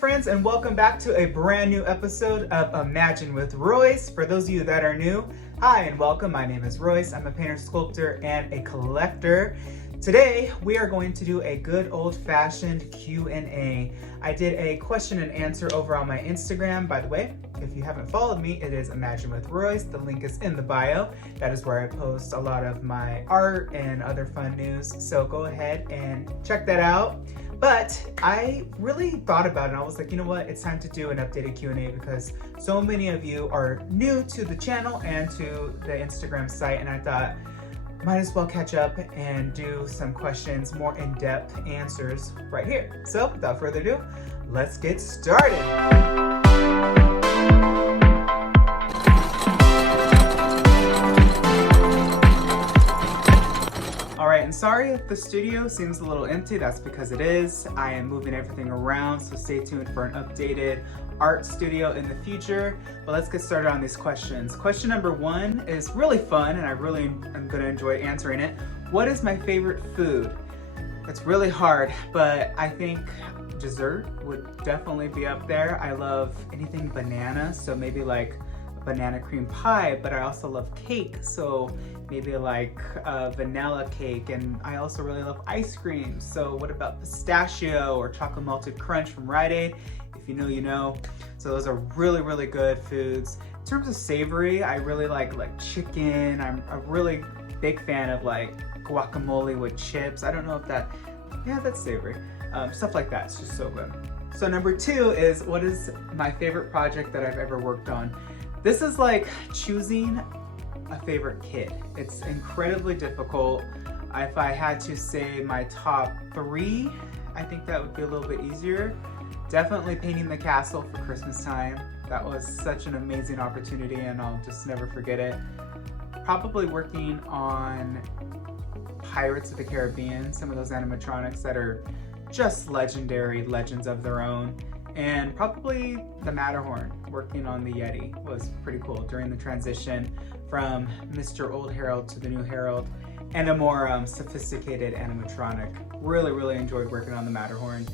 friends, and welcome back to a brand new episode of Imagine with Royce. For those of you that are new, hi and welcome. My name is Royce. I'm a painter, sculptor, and a collector. Today, we are going to do a good old-fashioned Q&A. I did a question and answer over on my Instagram. By the way, if you haven't followed me, it is Imagine with Royce. The link is in the bio. That is where I post a lot of my art and other fun news. So go ahead and check that out. But I really thought about it and I was like, you know what? It's time to do an updated Q&A because so many of you are new to the channel and to the Instagram site, and I thought, might as well catch up and do some questions, more in-depth answers right here. So without further ado, let's get started. Alright, and sorry if the studio seems a little empty, that's because it is. I am moving everything around, so stay tuned for an updated art studio in the future. But let's get started on these questions. Question number one is really fun, and I really am going to enjoy answering it. What is my favorite food? It's really hard, but I think dessert would definitely be up there. I love anything banana, so maybe like a banana cream pie, but I also love cake, so maybe like a vanilla cake, and I also really love ice cream. So what about pistachio or chocolate malted crunch from Rite Aid? If you know, you know. So those are really, really good foods. In terms of savory, I really like chicken. I'm a really big fan of like guacamole with chips. I don't know if that, yeah, that's savory. Stuff like that, it's just so good. So number two is, what is my favorite project that I've ever worked on? This is like choosing a favorite kid. It's incredibly difficult. If I had to say my top three, I think that would be a little bit easier. Definitely painting the castle for Christmas time. That was such an amazing opportunity and I'll just never forget it. Probably working on Pirates of the Caribbean, some of those animatronics that are just legendary, legends of their own. And probably the Matterhorn, working on the Yeti was pretty cool during the transition from Mr. Old Harold to the new Harold, and a more sophisticated animatronic. Really, really enjoyed working on the Matterhorn.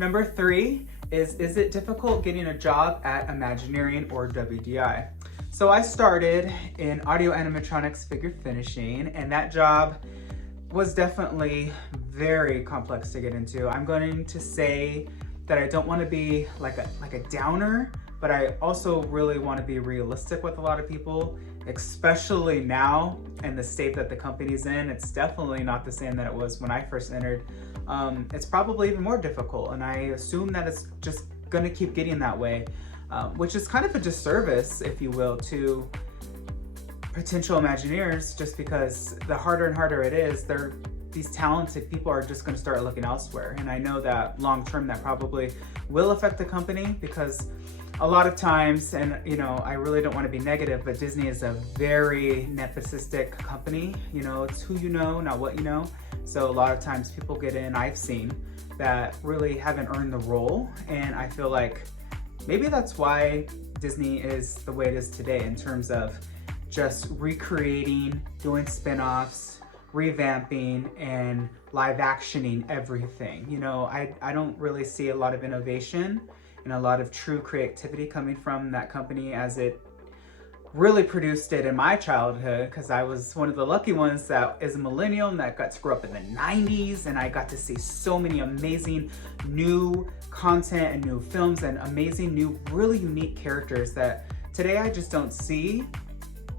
Number three is it difficult getting a job at Imagineering or WDI? So I started in audio animatronics figure finishing, and that job was definitely very complex to get into. I'm going to say that I don't want to be like a downer, but I also really want to be realistic with a lot of people, especially now in the state that the company's in. It's definitely not the same that it was when I first entered. It's probably even more difficult, and I assume that it's just gonna keep getting that way, which is kind of a disservice, if you will, to potential Imagineers, just because the harder and harder it is, these talented people are just going to start looking elsewhere. And I know that long term that probably will affect the company, because a lot of times, and you know, I really don't want to be negative, but Disney is a very nepotistic company. You know, it's who you know, not what you know. So a lot of times people get in, I've seen, that really haven't earned the role. And I feel like maybe that's why Disney is the way it is today, in terms of just recreating, doing spin-offs, revamping, and live actioning everything. You know, I don't really see a lot of innovation and a lot of true creativity coming from that company as it really produced it in my childhood, because I was one of the lucky ones that is a millennial and that got to grow up in the 90s, and I got to see so many amazing new content and new films and amazing new, really unique characters that today I just don't see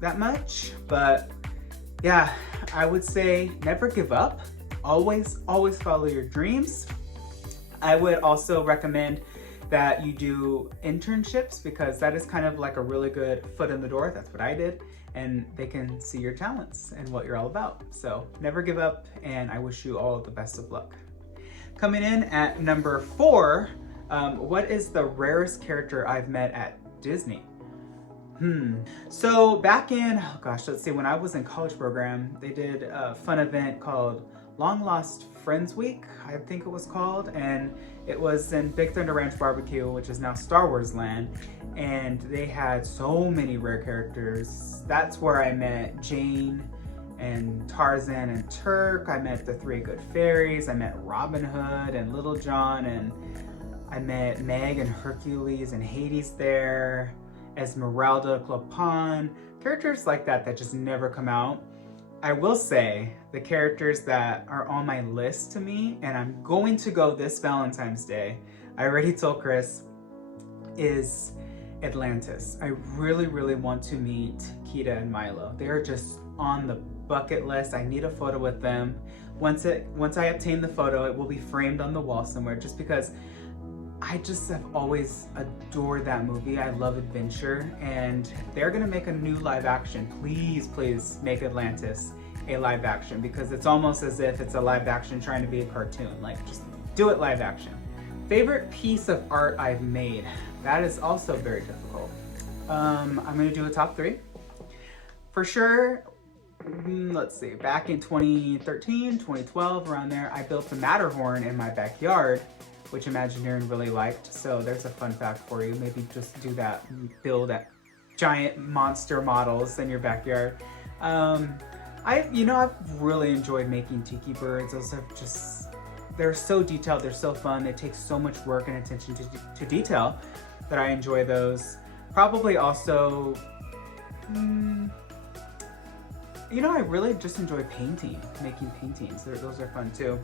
that much. But yeah, I would say never give up. Always follow your dreams. I would also recommend that you do internships, because that is kind of like a really good foot in the door. That's what I did, and they can see your talents and what you're all about. So never give up, and I wish you all the best of luck. Coming in at number four, what is the rarest character I've met at Disney? So back in, oh gosh, let's see, when I was in college program, they did a fun event called Long Lost Friends Week, I think it was called, and it was in Big Thunder Ranch Barbecue, which is now Star Wars Land, and they had so many rare characters. That's where I met Jane and Tarzan and Turk. I met the Three Good Fairies. I met Robin Hood and Little John, and I met Meg and Hercules and Hades there, Esmeralda, Clopin, characters like that that just never come out. I will say the characters that are on my list to me, and I'm going to go this Valentine's Day, I already told Chris, is Atlantis. I really, really want to meet Kita and Milo. They're just on the bucket list. I need a photo with them. Once I obtain the photo, it will be framed on the wall somewhere, just because I just have always adored that movie. I love adventure, and they're gonna make a new live action. Please, please make Atlantis a live action, because it's almost as if it's a live action trying to be a cartoon. Like, just do it live action. Favorite piece of art I've made? That is also very difficult. I'm gonna do a top 3. For sure, let's see, back in 2013, 2012, around there, I built the Matterhorn in my backyard, which Imagineering really liked. So there's a fun fact for you. Maybe just do that, build that giant monster models in your backyard. I've really enjoyed making tiki birds. Those have just, they're so detailed, they're so fun. They take so much work and attention to detail that I enjoy those. Probably also, I really just enjoy painting, making paintings. Those are fun too.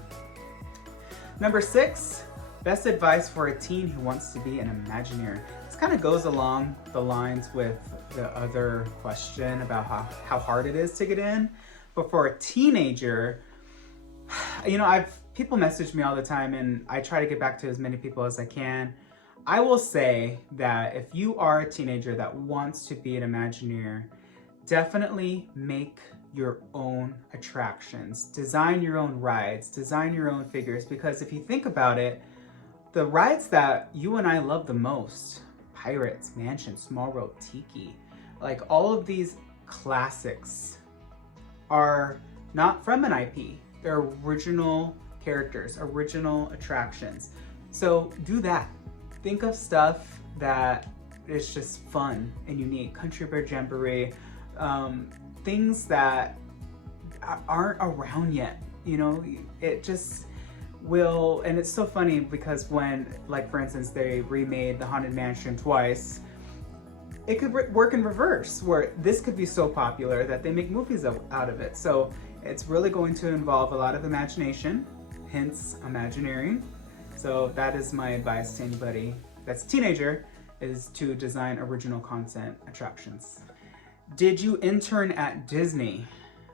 Number 6, best advice for a teen who wants to be an Imagineer. This kind of goes along the lines with the other question about how hard it is to get in. But for a teenager, people message me all the time, and I try to get back to as many people as I can. I will say that if you are a teenager that wants to be an Imagineer, definitely make your own attractions. Design your own rides, design your own figures, because if you think about it, the rides that you and I love the most, Pirates, Mansion, Small World, Tiki, like all of these classics are not from an IP. They're original characters, original attractions. So do that. Think of stuff that is just fun and unique. Country Bear Jamboree, things that aren't around yet. It just will, and it's so funny because when, like for instance, they remade the Haunted Mansion twice, it could work in reverse, where this could be so popular that they make movies out of it. So it's really going to involve a lot of imagination, hence Imagineering. So that is my advice to anybody that's a teenager, is to design original content attractions. Did you intern at Disney?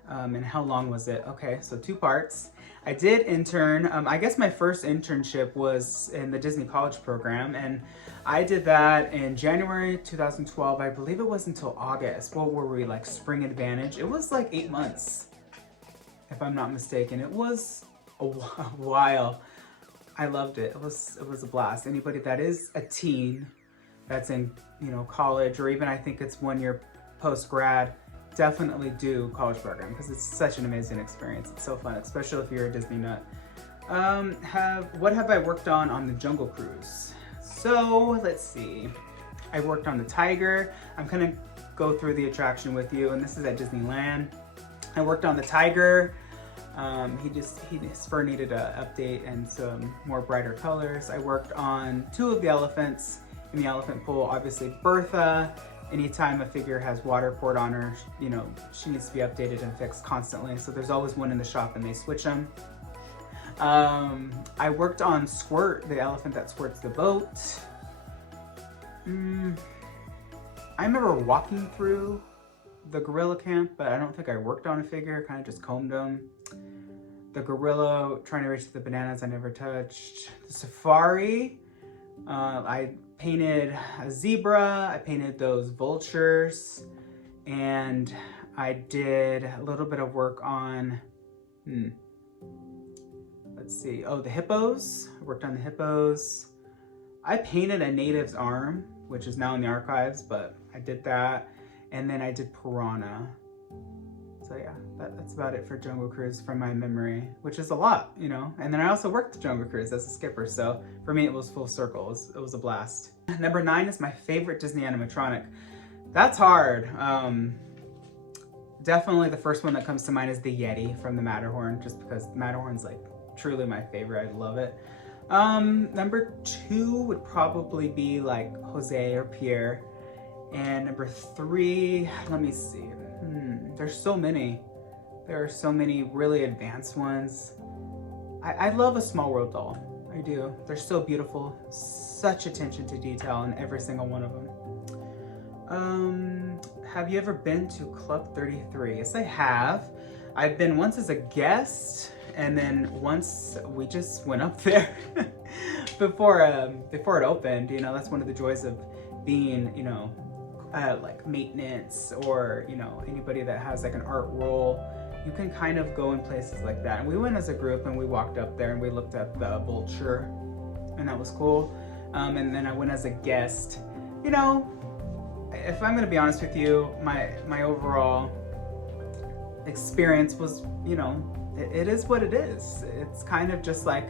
And how long was it? Okay, so 2 parts. I did intern. I guess my first internship was in the Disney College program, and I did that in January 2012. I believe it was until August. What were we, like Spring Advantage? It was like 8 months, if I'm not mistaken. It was a while. I loved it. It was a blast. Anybody that is a teen that's in college, or even I think it's 1 year post-grad, definitely do college program, because it's such an amazing experience. It's so fun, especially if you're a Disney nut. What have I worked on the Jungle Cruise? So let's see. I worked on the Tiger. I'm gonna go through the attraction with you, and this is at Disneyland. I worked on the Tiger. His fur needed an update and some more brighter colors. I worked on 2 of the elephants in the elephant pool. Obviously Bertha, anytime a figure has water poured on her, she needs to be updated and fixed constantly. So there's always one in the shop and they switch them. I worked on Squirt, the elephant that squirts the boat. I remember walking through the gorilla camp, but I don't think I worked on a figure, kind of just combed them. The gorilla, trying to reach the bananas, I never touched. The safari, I painted a zebra, I painted those vultures, and I did a little bit of work on, let's see, the hippos. I worked on the hippos. I painted a native's arm, which is now in the archives, but I did that. And then I did piranha. So yeah, that's about it for Jungle Cruise from my memory, which is a lot, And then I also worked the Jungle Cruise as a skipper, so for me it was full circle. It was a blast. Number 9 is my favorite Disney animatronic. That's hard. Definitely the first one that comes to mind is the Yeti from the Matterhorn, just because the Matterhorn's like truly my favorite. I love it. Number 2 would probably be like Jose or Pierre. And number 3, let me see. There's so many. There are so many really advanced ones. I love a Small World doll. I do. They're so beautiful. Such attention to detail in every single one of them. Have you ever been to Club 33? Yes, I have. I've been once as a guest, and then once we just went up there before it opened. You know, that's one of the joys of being, you know, like maintenance, or, you know, anybody that has like an art role. You can kind of go in places like that. And we went as a group and we walked up there and we looked at the vulture, and that was cool. And then I went as a guest. You know, if I'm gonna be honest with you, my overall experience was, you know, it is what it is. It's kind of just like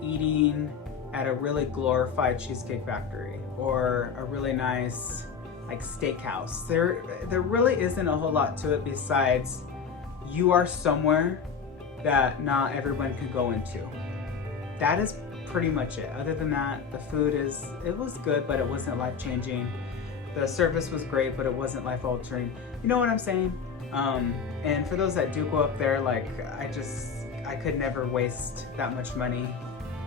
eating at a really glorified Cheesecake Factory or a really nice like steakhouse. There really isn't a whole lot to it besides you are somewhere that not everyone could go into. That is pretty much it. Other than that, the food it was good, but it wasn't life-changing. The service was great, but it wasn't life-altering. You know what I'm saying? And for those that do go up there, like, I could never waste that much money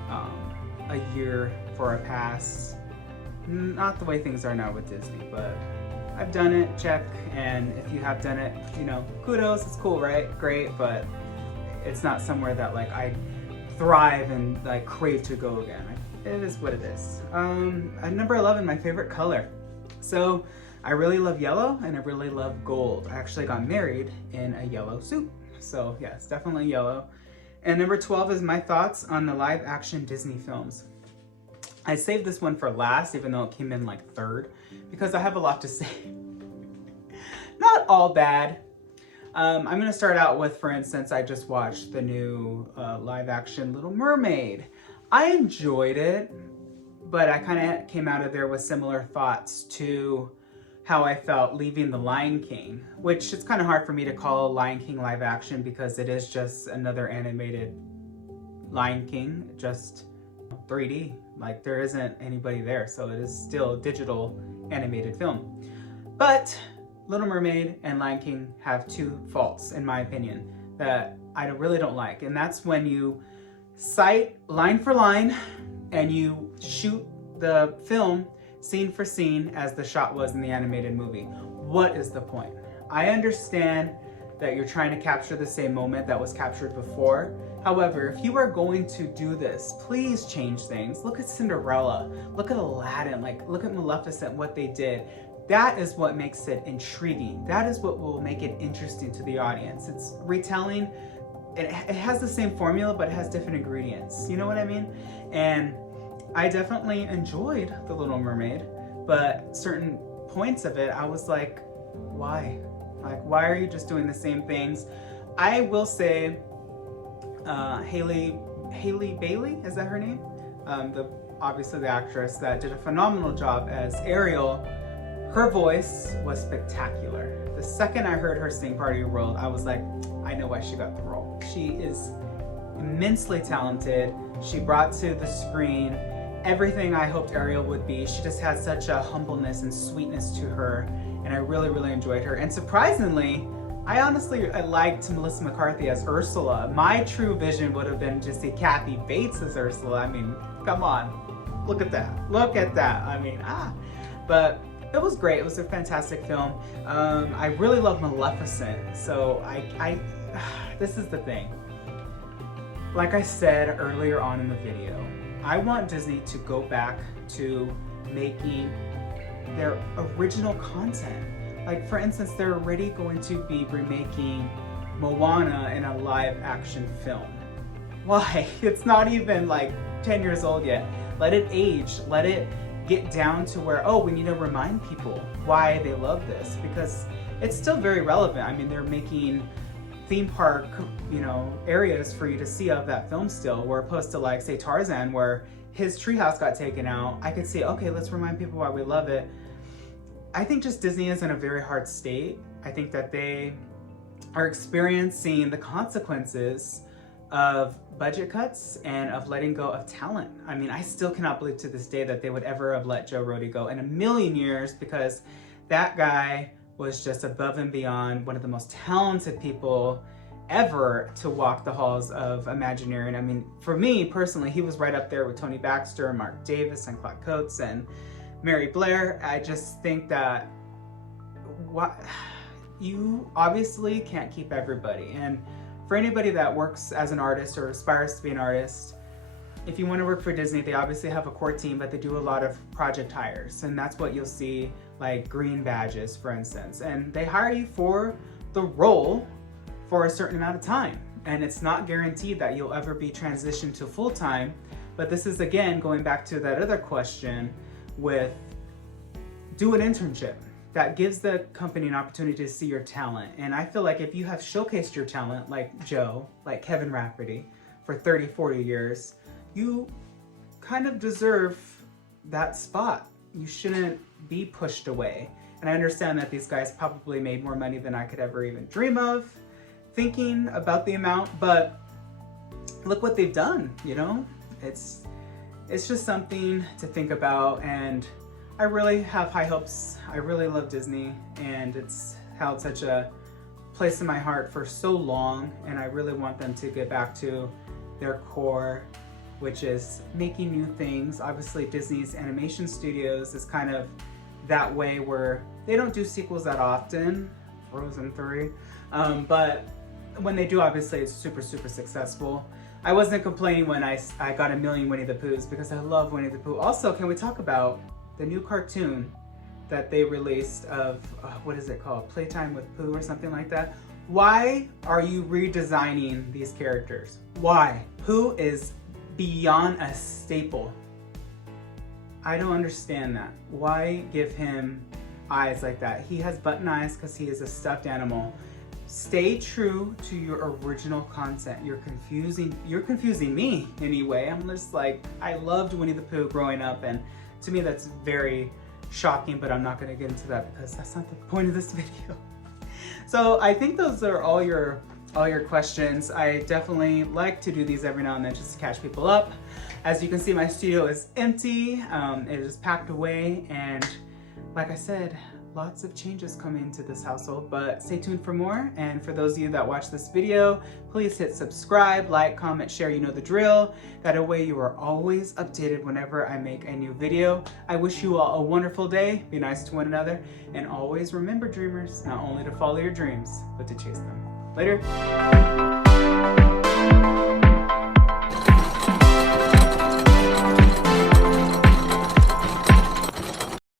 a year for a pass. Not the way things are now with Disney, but I've done it, check. And if you have done it, you know, kudos, it's cool, right? Great, but it's not somewhere that like I thrive and like crave to go again. It is what it is. At number 11, my favorite color. So I really love yellow and I really love gold. I actually got married in a yellow suit. So yeah, it's definitely yellow. And number 12 is my thoughts on the live action Disney films. I saved this one for last, even though it came in like third, because I have a lot to say. Not all bad. I'm gonna start out with, for instance, I just watched the new live action Little Mermaid. I enjoyed it, but I kind of came out of there with similar thoughts to how I felt leaving The Lion King, which it's kind of hard for me to call Lion King live action because it is just another animated Lion King, just 3D. Like, there isn't anybody there, so it is still a digital animated film. But Little Mermaid and Lion King have two faults, in my opinion, that I really don't like. And that's when you cite line for line and you shoot the film scene for scene as the shot was in the animated movie. What is the point? I understand that you're trying to capture the same moment that was captured before. However, if you are going to do this, please change things. Look at Cinderella, look at Aladdin, like look at Maleficent, what they did. That is what makes it intriguing. That is what will make it interesting to the audience. It's retelling. It has the same formula, but it has different ingredients. You know what I mean? And I definitely enjoyed The Little Mermaid, but certain points of it, I was like, why? Like, why are you just doing the same things? I will say, Haley Bailey, is that her name? Obviously the actress that did a phenomenal job as Ariel. Her voice was spectacular. The second I heard her sing Part of Your World, I was like, I know why she got the role. She is immensely talented. She brought to the screen everything I hoped Ariel would be. She just had such a humbleness and sweetness to her, and I really, really enjoyed her. And surprisingly, I liked Melissa McCarthy as Ursula. My true vision would have been to see Kathy Bates as Ursula. I mean, come on, look at that. Look at that. I mean, but it was great. It was a fantastic film. I really love Maleficent. So this is the thing. Like I said earlier on in the video, I want Disney to go back to making their original content. Like, for instance, they're already going to be remaking Moana in a live action film. Why? It's not even like 10 years old yet. Let it age. Let it get down to where, oh, we need to remind people why they love this, because it's still very relevant. I mean, they're making theme park, areas for you to see of that film still, where opposed to like, say, Tarzan, where his treehouse got taken out. I could see, okay, let's remind people why we love it. I think just Disney is in a very hard state. I think that they are experiencing the consequences of budget cuts and of letting go of talent. I mean, I still cannot believe to this day that they would ever have let Joe Rohde go in a million years, because that guy was just above and beyond one of the most talented people ever to walk the halls of Imagineering. I mean, for me personally, he was right up there with Tony Baxter, Mark Davis, and Claude Coates, and Mary Blair. I just think that you obviously can't keep everybody. And for anybody that works as an artist or aspires to be an artist, if you want to work for Disney, they obviously have a core team, but they do a lot of project hires. And that's what you'll see, like green badges, for instance. And they hire you for the role for a certain amount of time. And it's not guaranteed that you'll ever be transitioned to full-time. But this is, again, going back to that other question with do an internship. That gives the company an opportunity to see your talent. And I feel like if you have showcased your talent, like Joe, like Kevin Rafferty, for 30, 40 years, you kind of deserve that spot. You shouldn't be pushed away. And I understand that these guys probably made more money than I could ever even dream of, thinking about the amount, but look what they've done, you know? It's just something to think about, and I really have high hopes. I really love Disney, and it's held such a place in my heart for so long, and I really want them to get back to their core, which is making new things. Obviously, Disney's animation studios is kind of that way, where they don't do sequels that often, Frozen 3, but when they do, obviously it's super, super successful. I wasn't complaining when I got a million Winnie the Poohs, because I love Winnie the Pooh. Also, can we talk about the new cartoon that they released of, what is it called? Playtime with Pooh or something like that? Why are you redesigning these characters? Why? Pooh is beyond a staple. I don't understand that. Why give him eyes like that? He has button eyes because he is a stuffed animal. Stay true to your original content. You're confusing me anyway. I'm just like, I loved Winnie the Pooh growing up, and to me that's very shocking, but I'm not going to get into that because that's not the point of this video. So I think those are all your questions. I definitely like to do these every now and then just to catch people up. As you can see, my studio is empty. It is packed away, and like I said, lots of changes coming into this household, but stay tuned for more. And for those of you that watch this video, please hit subscribe, like, comment, share, you know the drill. That way you are always updated whenever I make a new video. I wish you all a wonderful day. Be nice to one another, and always remember, dreamers, not only to follow your dreams, but to chase them. Later.